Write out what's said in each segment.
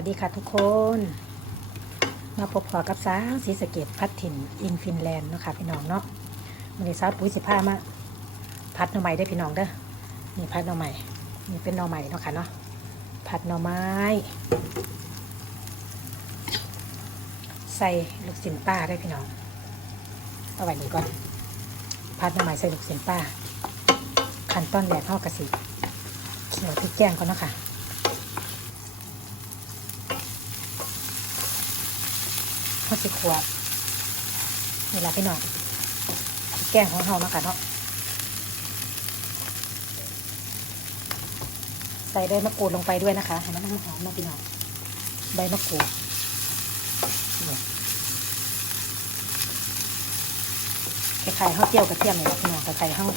วัสดีค่ะทุกคน มาพบพอกับสาวสีสะเกตพัดถิ่นอินฟินแลนด์เนาะค่ะพี่น้องเนาะมันนี้าวปุ๋ยสิผ้ามาพัดหน่อไม้ได้พี่น้องเด้อนี่พัดหน่อไม้นี่เป็นหน่อไม้เนาะค่ะเนาะผัดหน่อไม้ ใส่ลูกสินป้าได้พี่น้องเอาไว้นี่ก่อนพัดหน่อไม้ใส่ลูกสินป้า ขั้นตอนแรกเข้ากระสิเขียวพริกแกงก่อนเนาะค่ะ ข้าสิขวดนี่ละพี่น้องแกงของเราเนาะค่ะเนาะใส่ใบมะกรูดลงไปด้วยนะคะให้มันหอมๆนาะพี่น้องใบมะกรูดนี่คล้ายข้าวเจียวกระเทียมเลยนะพี่น้องคล้ายๆข้าว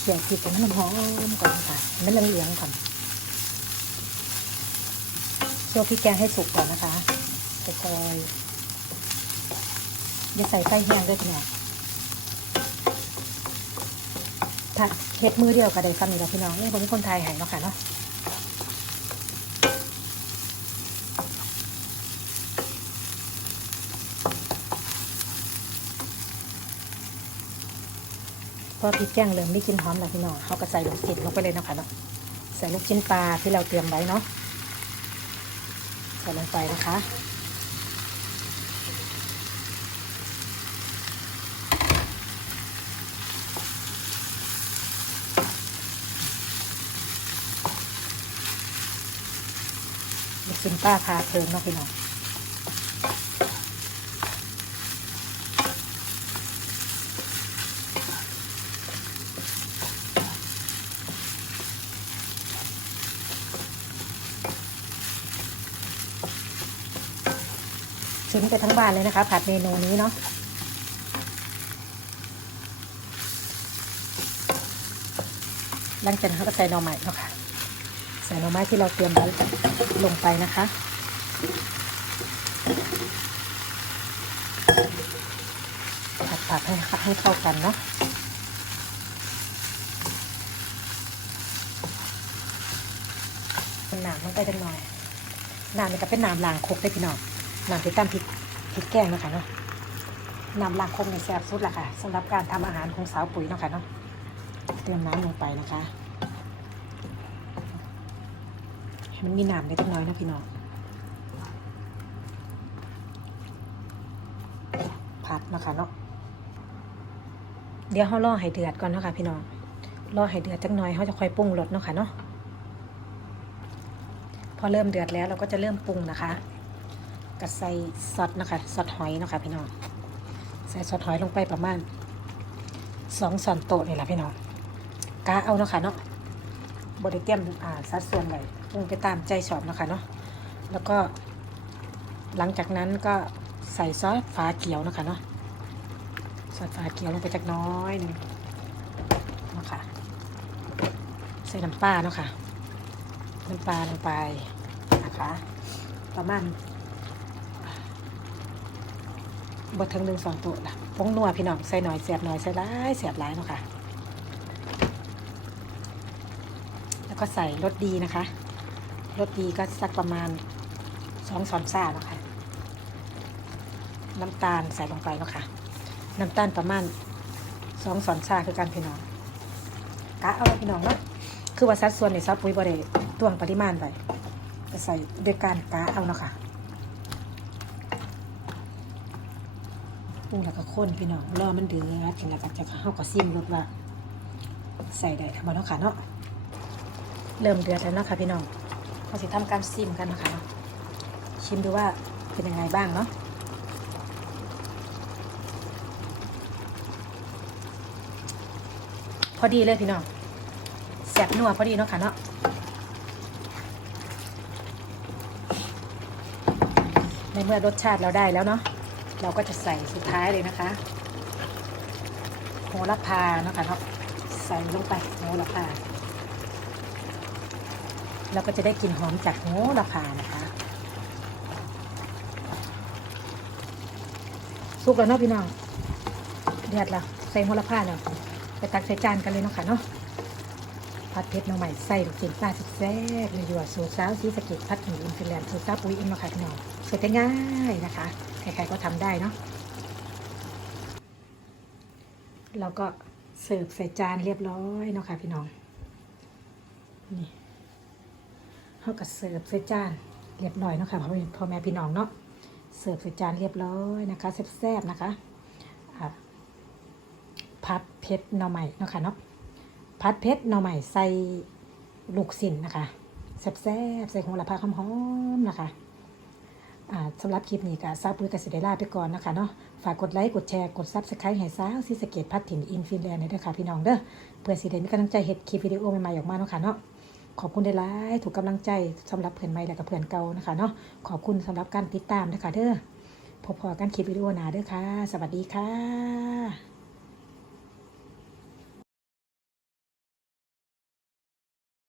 เจียวพริกให้มันหอมก่อนค่ะให้มันเหลืองๆก่อน วพริกแกงให้สุกก่อนนะคะค่อยๆอย่าใส่ไส้แห้งด้วยพี่น้องถ้าเฮ็ดมือเดียวกับได้ซ้ำนี่แหละพี่น้องนี่ผมเป็นคนไทยหายเนาะค่ะเนาะพอพริกแกงเริ่มมีกลิ่นหอมแล้วพี่น้องเขาก็ใส่ลูกชิ้นลงไปเลยเนาะค่ะเนาะใส่ลูกชิ้นปลาที่เราเตรียมไว้เนาะ ส่ลงไปนะคะลูกชิ้นป้าพาเพลิงเนาะพี่น้อง ชิ้นไปทั้งบ้านเลยนะคะ ผัดเมนูนี้เนาะหลังจากนั้นก็ใส่หน่อไม้เนาะค่ะใส่หน่อไม้ที่เราเตรียมไว้ลงไปนะคะผัดผัดให้ให้เข้ากันเนาะนหนามลงไปจังหน่อยหนามนี่ก็เป็นหนามลางคกได้พี่น้อง นามที่ตั้มพริกพริกแกงนะคะเนาะนามล้างคกในแซ่บสุดละค่ะสำหรับการทำอาหารของสาวปุ๋ยเนาะค่ะเนาะเตรียมน้ำลงไปนะคะให้มันมีน้ำเล็กน้อยนะพี่น้องผัดนาะคะเนาะเดี๋ยวเขาล่อให้เดือดก่อนเนาะคะพี่น้องล่อให้เดือดจักหน่อยเขาจะค่อยปรุงรสเนาะค่ะเนาะพอเริ่มเดือดแล้วเราก็จะเริ่มปรุงนะคะ ก็ใส่ซอสนะคะซอสหอยนะคะพี่น้องใส่ซอสหอยลงไปประมาณสองส่วนโต๊ะนี่แหละพี่น้องกาเอาเนาะค่ะเนาะบริเตรียมอ่าสัดส่วนไว้ปรุงไปตามใจชอบนะคะเนาะแล้วก็ หลังจากนั้นก็ใส่ซอสฟ้าเขียวนะคะเนาะซอสฟ้าเขียวลงไปจักน้อยหนึ่งนะคะใส่น้ำปลาเนาะค่ะน้ำปลาลงไปนะคะ ประมาณ บดถึงหนึ่งสองตัวละผงนัวพี่น้องใส่หน่อยเสียบหน่อยใส่ร้ายเสียบร้ายเนาะค่ะ แล้วก็ใส่รสดีนะคะรสดีก็สักประมาณสองช้อนซ่าเนาะค่ะ น้ำตาลใส่ลงไปเนาะค่ะ น้ำตาลประมาณสองช้อนชาคือการพี่น้องกะเอาพี่น้องเนาะคือว่าสัดส่วนในซับปุ๋ยบริตวงปริมาณไปจะใส่โดยการกะเอาเนาะค่ะ ปรุงแล้วก็ข้นพี่น้องรอมันเดือดแล้วก็จะเข้ากับซิมรสว่า ใส่ได้ทั้งหมดเนาะค่ะเนาะเริ่มเดือดแล้วเนาะค่ะพี่น้องเราสิทำการซิมกันนะคะเนาะชิมดูว่าเป็นยังไงบ้างเนาะพอดีเลยพี่น้องแสบนัวพอดีเนาะค่ะเนาะในเมื่อรสชาติเราได้แล้วเนาะ เราก็จะใส่สุดท้ายเลยนะคะโหระพาเนาะค่ะเนาะใส่ลงไปโหระพาเราก็จะได้กลิ่นหอมจากโหระพานะคะสุกแล้วเนาะพี่น้องเดือดแล้วใส่โหระพาแล้วไปตักใส่จานกันเลยเนาะค่ะเนาะ ผัดเผ็ดหน่อใหม่ใส่ลูกชิ้นปลาแซ่บๆเลยอยู่สูตรสาวซีสะเก็ดพัดหมี่อินฟิแลนด์สูตรสาวปุ้ยอินมาค่ะพี่น้องเสร็จได้ง่ายนะคะ ใครๆก็ทำได้เนาะเราก็เสิร์ฟใส่จานเรียบร้อยเนาะค่ะพี่น้อง นี่เขาก็เสิร์ฟใส่จานเรียบร้อยเนาะค่ะพ่อแม่พ่อแม่พี่น้องเนาะ เสิร์ฟใส่จานเรียบร้อยนะคะแซ่บๆนะคะอะผัดเผ็ดหน่อใหม่เนาะค่ะเนาะ พัดเพชรหน่อใหม่ใส่ลูกสินนะคะแซ่บๆใส่หัวละพาหอมๆนะคะสำหรับคลิปนี้ก็ซาปุ้ยกับสิเดล่าไปก่อนนะคะเนาะฝากกดไลค์ กดแชร์ กดซับสไครต์ให้สาวซีสเกตพัดถิ่นอินฟินแลนด์ด้วยค่ะพี่น้องเด้อเพื่อสิได้มีกำลังใจเฮ็ดคลิปวิดีโอใหม่ๆออกมาเนาะค่ะเนาะขอบคุณได้หลายถูกกำลังใจสำหรับเพื่อนใหม่และก็เพื่อนเก่านะคะเนาะขอบคุณสำหรับการติดตามนะคะเด้อพบพอกันคลิปวิดีโอหน้าเด้อค่ะ สวัสดีค่ะ